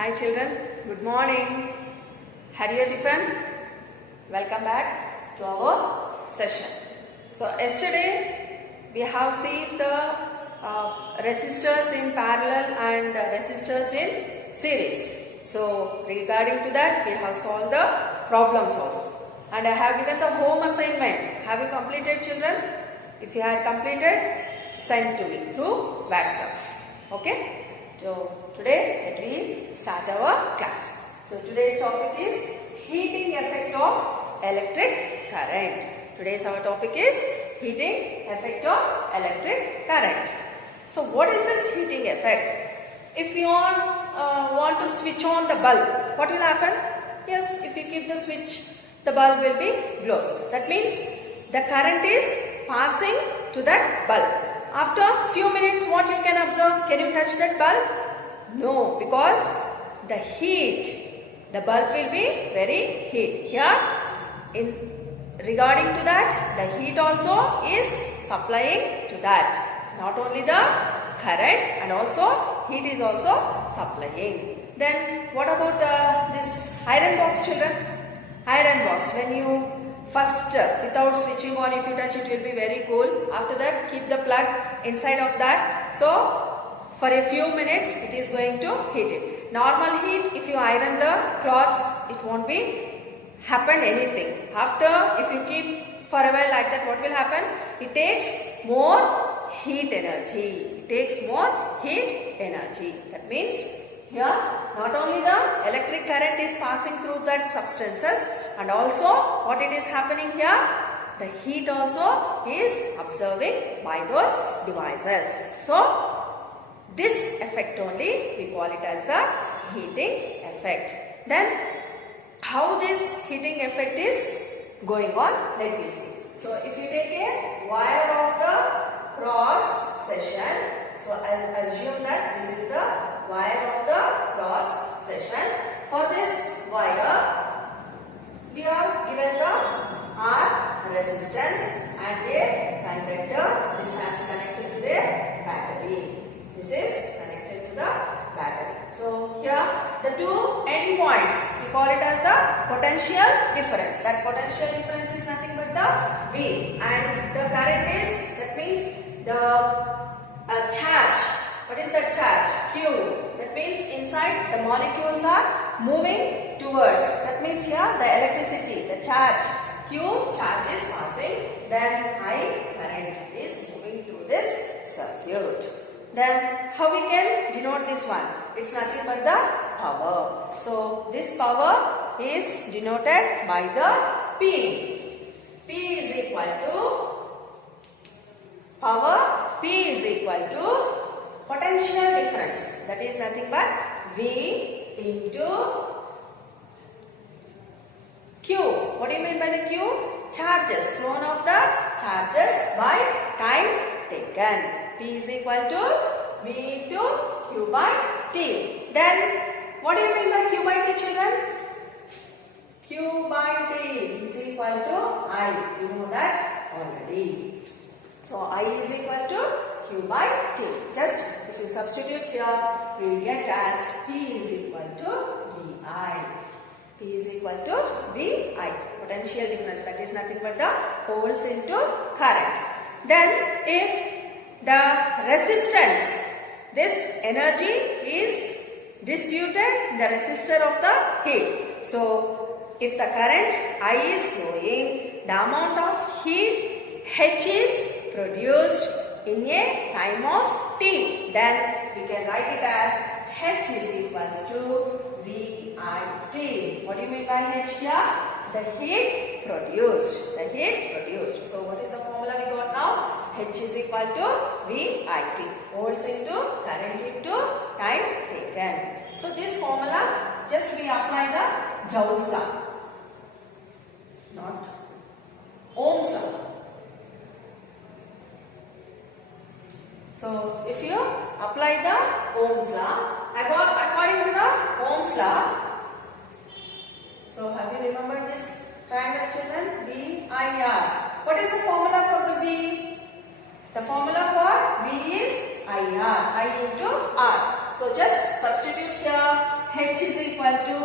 Hi children, good morning. Had your tiffin? Welcome back to our session. So yesterday we have seen the resistors in parallel and resistors in series. So regarding to that we have solved the problems also. And I have given the home assignment. Have you completed children? If you had completed, send to me through WhatsApp. Okay? So today let me start our class. So today's topic is heating effect of electric current. Today's our topic is heating effect of electric current. So what is this heating effect? If you want to switch on the bulb, what will happen? Yes, if you keep the switch, the bulb will be glows. That means the current is passing to that bulb. After few minutes, what you can observe? Can you touch that bulb? No, because the heat, the bulb will be very heat. Here, regarding to that, the heat also is supplying to that. Not only the current and also heat is also supplying. Then what about this iron box, children? Iron box, when you first without switching on, if you touch it will be very cool. After that keep the plug inside of that. So for a few minutes it is going to heat it. Normal heat, if you iron the cloths, it won't be happen anything. After if you keep for a while like that, what will happen? It takes more heat energy. It takes more heat energy. That means here not only the electric current is passing through that substances, and also what it is happening here, the heat also is observing by those devices. So this effect only we call it as the heating effect. Then how this heating effect is going on, let me see. So if you take a wire of the cross section, so I assume that this is the wire of the cross section. For this wire, we have given the R resistance and a conductor. This has connected to the battery. This is connected to the battery. So here the two end points, we call it as the potential difference. That potential difference is nothing but the V, and the current is, that means the charge. What is that charge? Q. That means inside the molecules are moving towards. That means here the electricity, the charge. Q, charge is passing. Then I, current is moving through this circuit. Then how we can denote this one? It's nothing but the power. So this power is denoted by the P. P is equal to power. P is equal to potential difference, that is nothing but V into Q. What do you mean by the Q? Charges, flown of the charges by time taken. P is equal to V into Q by T. Then what do you mean by Q by T, children? Q by T is equal to I. You know that already. So I is equal to Q by T. Just if you substitute here, we will get as P is equal to VI. P is equal to VI. Potential difference, that is nothing but the poles into current. Then if the resistance, this energy is distributed in the resistor of the heat. So if the current I is flowing, the amount of heat H is produced in a time of T. Then we can write it as H is equals to VIT. What do you mean by H here? The heat produced. The heat produced. So what is the formula we got now? H is equal to VIT. Volts into current into time taken. So this formula, just we apply the Joule's law, not Ohm's law. So if you apply the Ohm's law, according to the Ohm's law, so have you remembered this triangle, children? VIR. What is the formula for the V? The formula for V is IR. I into R. So just substitute here H is equal to,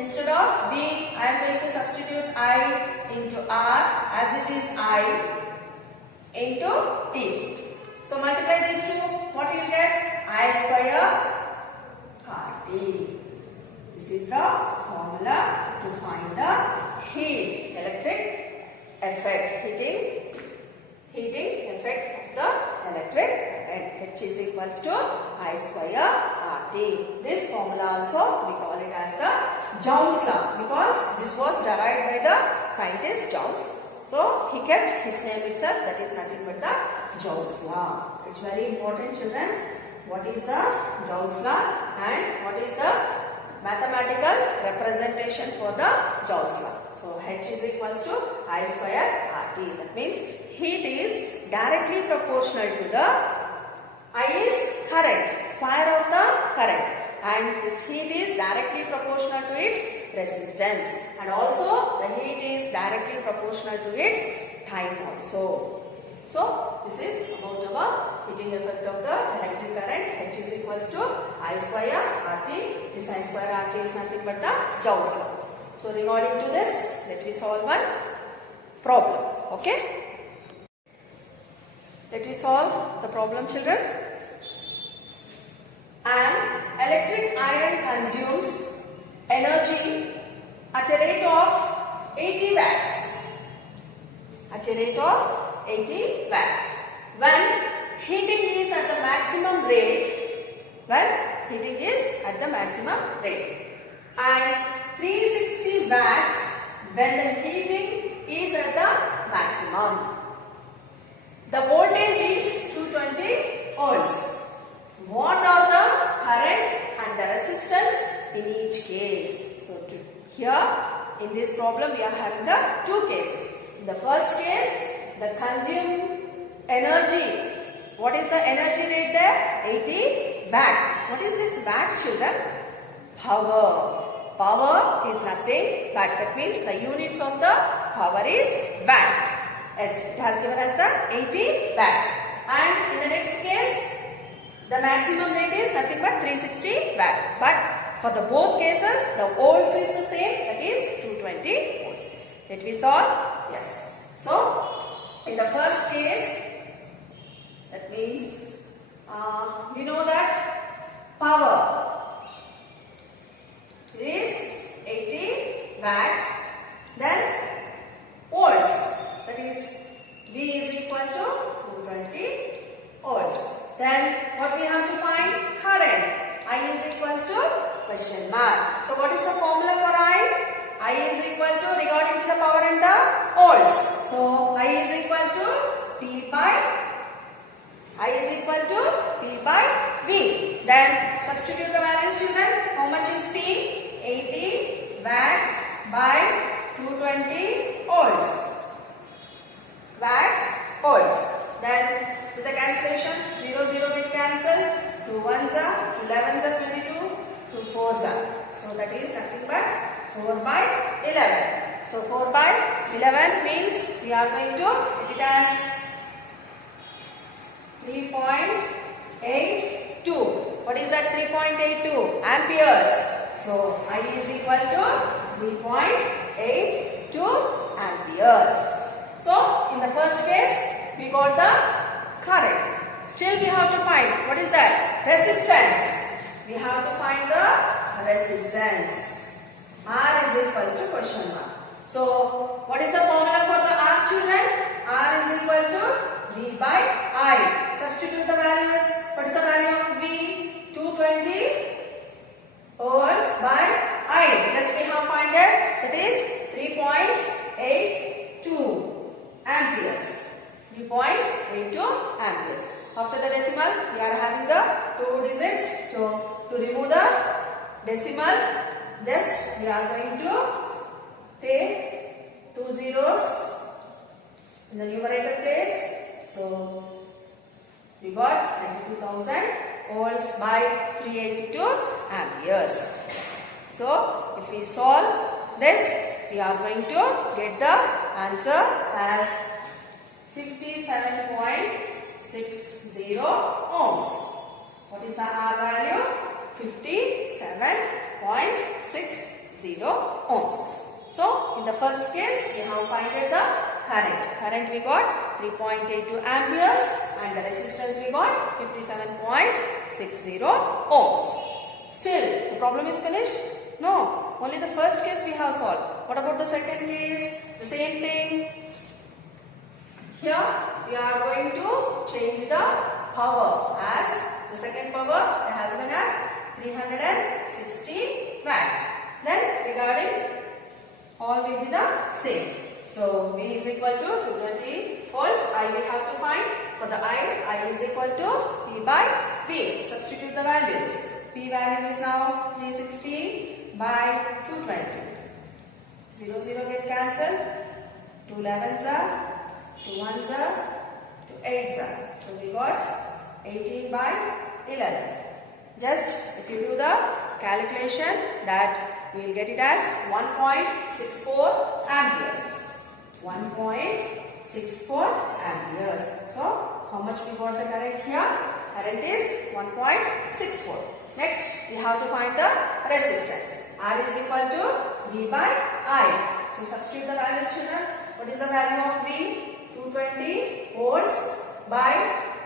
instead of V, I am going to substitute I into R as it is I into T. So multiply these two, what you get? I square RT. This is the formula to find the heat, electric effect, heating effect of the electric current. H is equals to I square RT. This formula also we call it as the Joule's law, because this was derived by the scientist Joule. So he kept his name itself, that is nothing but the Joule's law. It's very important, children. What is the Joule's law and what is the mathematical representation for the Joule's law? So H is equals to I square RT. That means heat is directly proportional to the I is current, square of the current, and this heat is directly proportional to its resistance, and also the heat is directly proportional to its time also. So this is about our heating effect of the electric current. H is equals to I square RT. This I square RT is nothing but the Joule's law. So regarding to this, let me solve one problem. Okay? Let me solve the problem, children. An electric iron consumes energy at a rate of 80 watts. At a rate of 80 watts. When heating is at the maximum rate, and 360 watts when the heating is at the maximum. The voltage is 220 volts. What are the current and the resistance in each case? So here in this problem we are having the two cases. In the first case, the consumed energy. What is the energy rate there? 80 watts. What is this watts, children? Power. Power is nothing but, that means the units of the power is watts. Yes, it has given us the 80 watts. And in the next case, the maximum rate is nothing but 360 watts. But for the both cases, the volts is the same, that is 220 volts. Let me solve. Yes. So, in the first case, that means we know that power is 80 watts, then volts, that is V is equal to 220 volts. Then what we have to find? Current. I is equals to question mark. So what is the formula for I? I is equal to, regarding to the power and the volts. So I is equal to P by V. Then substitute the values, children. How much is P? 80 watts by 220 volts. Volts. Then with the cancellation, 0, 0 get cancelled. 2 1s are, 2 11s are 22, 2 4s are. So that is nothing but 4 by 11. So 4 by 11 means we are going to put it as 3.82. What is that 3.82? Amperes. So I is equal to 3.82 amperes. So in the first case we got the current. Still we have to find, what is that? Resistance. We have to find the resistance. R is equals to question mark. So what is the formula for the R, children? R is equal to V by I. Substitute the values. What is the value of V? 220 volts by I. Just we have find it. That is 3.82 amperes. 3.82 amperes. After the decimal, we are having the two digits. So to remove the decimal, just we are going to take 2 zeros in the numerator place. So we got 92,000 volts by 382 amperes. So if we solve this, we are going to get the answer as 57.60 ohms. What is the R value? 57.60 1.60 ohms. So, in the first case, we have found the current. Current we got 3.82 amperes and the resistance we got 57.60 ohms. Still, the problem is finished? No, only the first case we have solved. What about the second case? The same thing. Here, we are going to change the power as the second power they have given as 360 watts. Then regarding all will be the same. So V is equal to 220 volts. I will have to find for the I is equal to P by V. Substitute the values. P value is now 360 by 220. 0 0 get cancelled. 2 11s are 2 1s are 2 8s are. So we got 18 by 11. Just if you do the calculation, that we will get it as 1.64 amperes. 1.64 amperes. So how much we got the current here? Current is 1.64. Next we have to find the resistance. R is equal to V by I. So substitute the values, children. What is the value of V? 220 volts by,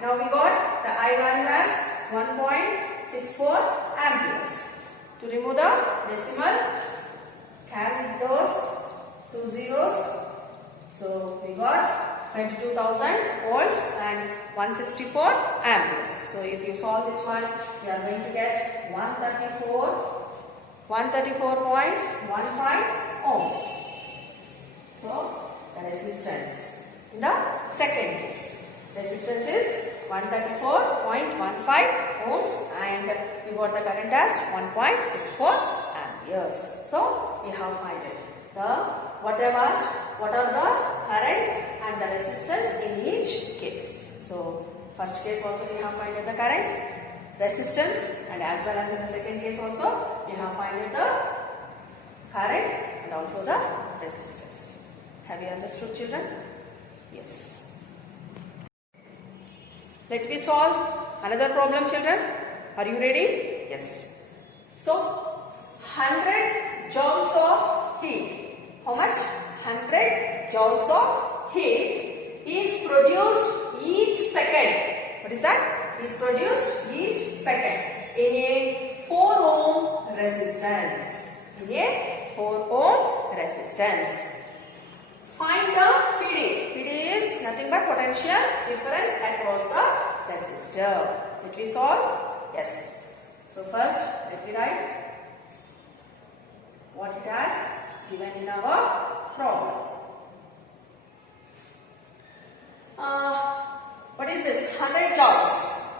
now we got the I value as 1.64 amperes. To remove the decimal, carry those 2 zeros. So we got 22,000 volts and 164 amperes. So if you solve this one, you are going to get 134.15 ohms. So the resistance in the second case, resistance is 134.15 ohms and we got the current as 1.64 amperes. So we have found it. What I asked, what are the current and the resistance in each case. So first case also we have found the current, resistance, and as well as in the second case also we have found the current and also the resistance. Have you understood, children? Yes. Let me solve another problem, children. Are you ready? Yes. So 100 joules of heat. How much? 100 joules of heat is produced each second. What is that? Is produced each second in a 4 ohm resistance. In a 4 ohm resistance. Find the PD. PD is nothing but potential difference across the resistor. Did we solve? Yes. So first, let me write what it has given in our problem. What is this? 100 joules.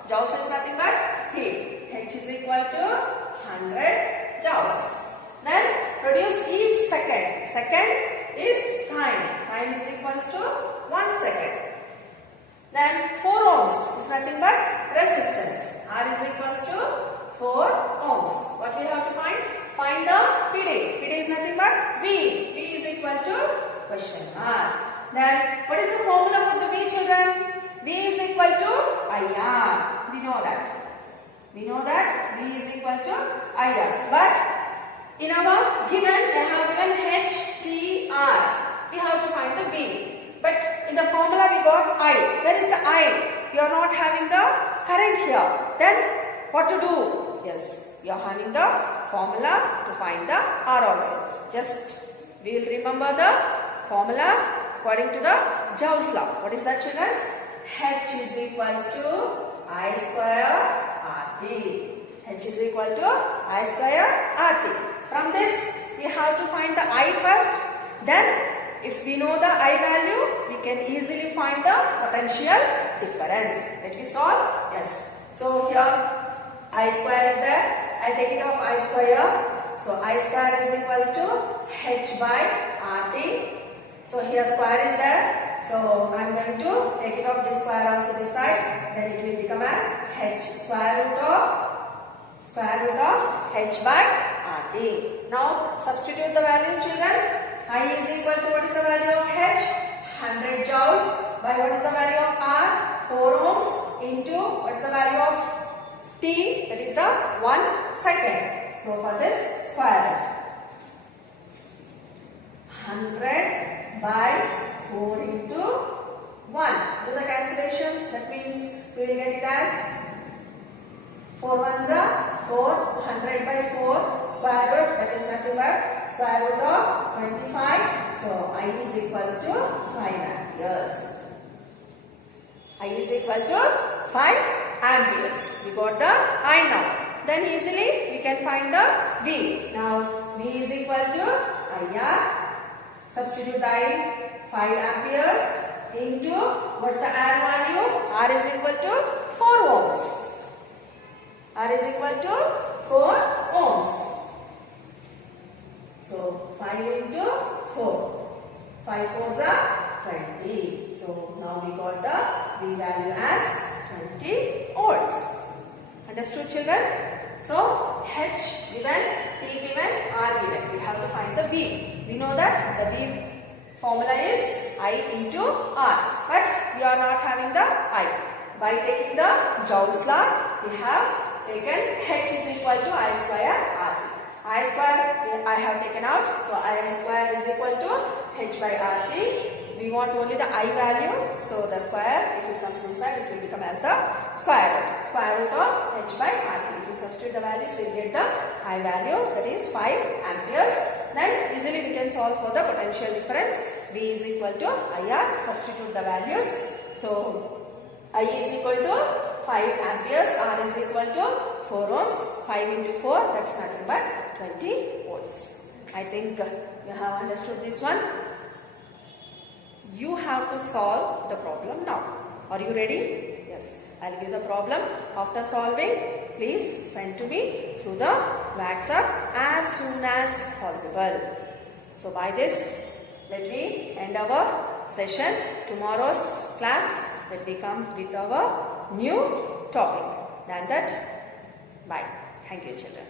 Joules is nothing but heat. H is equal to 100 joules. Then produce each second. Second is time. Time is equals to 1 second. Then 4 ohms is nothing but resistance. R is equals to 4 ohms. What we have to find? Find the PD. PD is nothing but V. V is equal to question mark. Then what is the formula for the V, children? V is equal to IR. We know that. We know that V is equal to IR. But in our given, they have given HTR. We have to find the V. But in the formula we got I. Where is the I? You are not having the current here. Then what to do? Yes, you are having the formula to find the R also. Just we will remember the formula according to the Joule's law. What is that, children? H is equals to I square RT. H is equal to I square RT. From this, we have to find the I first. Then, if we know the I value, we can easily find the potential difference. Let me solve. Yes. So here, I square is there. I take it off I square. So I square is equals to H by RT. So here square is there. So I am going to take it off this square also this side. Then it will become as H square root of H by RT. Now substitute the values, children. I is equal to what is the value of H? 100 joules by what is the value of R? 4 ohms into what is the value of T? That is the 1 second. So for this, square it. 100 by 4 into 1. Do the cancellation. That means we will get it as 4 ones are 4. 100 by 4 square root. That is nothing but square root of 25. So I is equals to 5 amperes. I is equal to 5 amperes. We got the I now. Then easily we can find the V. Now V is equal to IR. Substitute I 5 amperes into what's the R value? R is equal to 4 ohms. R is equal to 4 ohms. So 5 into 4. 5 4s are 20. So now we got the V value as 20 volts. Understood, children? So H given, T given, R given. We have to find the V. We know that the V formula is I into R. But we are not having the I. By taking the Joule's law, we have taken H is equal to I square R. I square I have taken out. So I square is equal to H by RT. We want only the I value. So the square, if it comes this side, it will become as the square root. Square root of H by RT. If you substitute the values, we will get the I value, that is 5 amperes. Then easily we can solve for the potential difference. V is equal to IR. Substitute the values. So I is equal to 5 amperes. R is equal to 4 ohms. 5 into 4, that's nothing but 20 volts. I think you have understood this one. You have to solve the problem now. Are you ready? Yes. I'll give the problem. After solving, please send to me through the WhatsApp as soon as possible. So by this, let me end our session. Tomorrow's class, let me come with our new topic. Than that, bye. Thank you, children.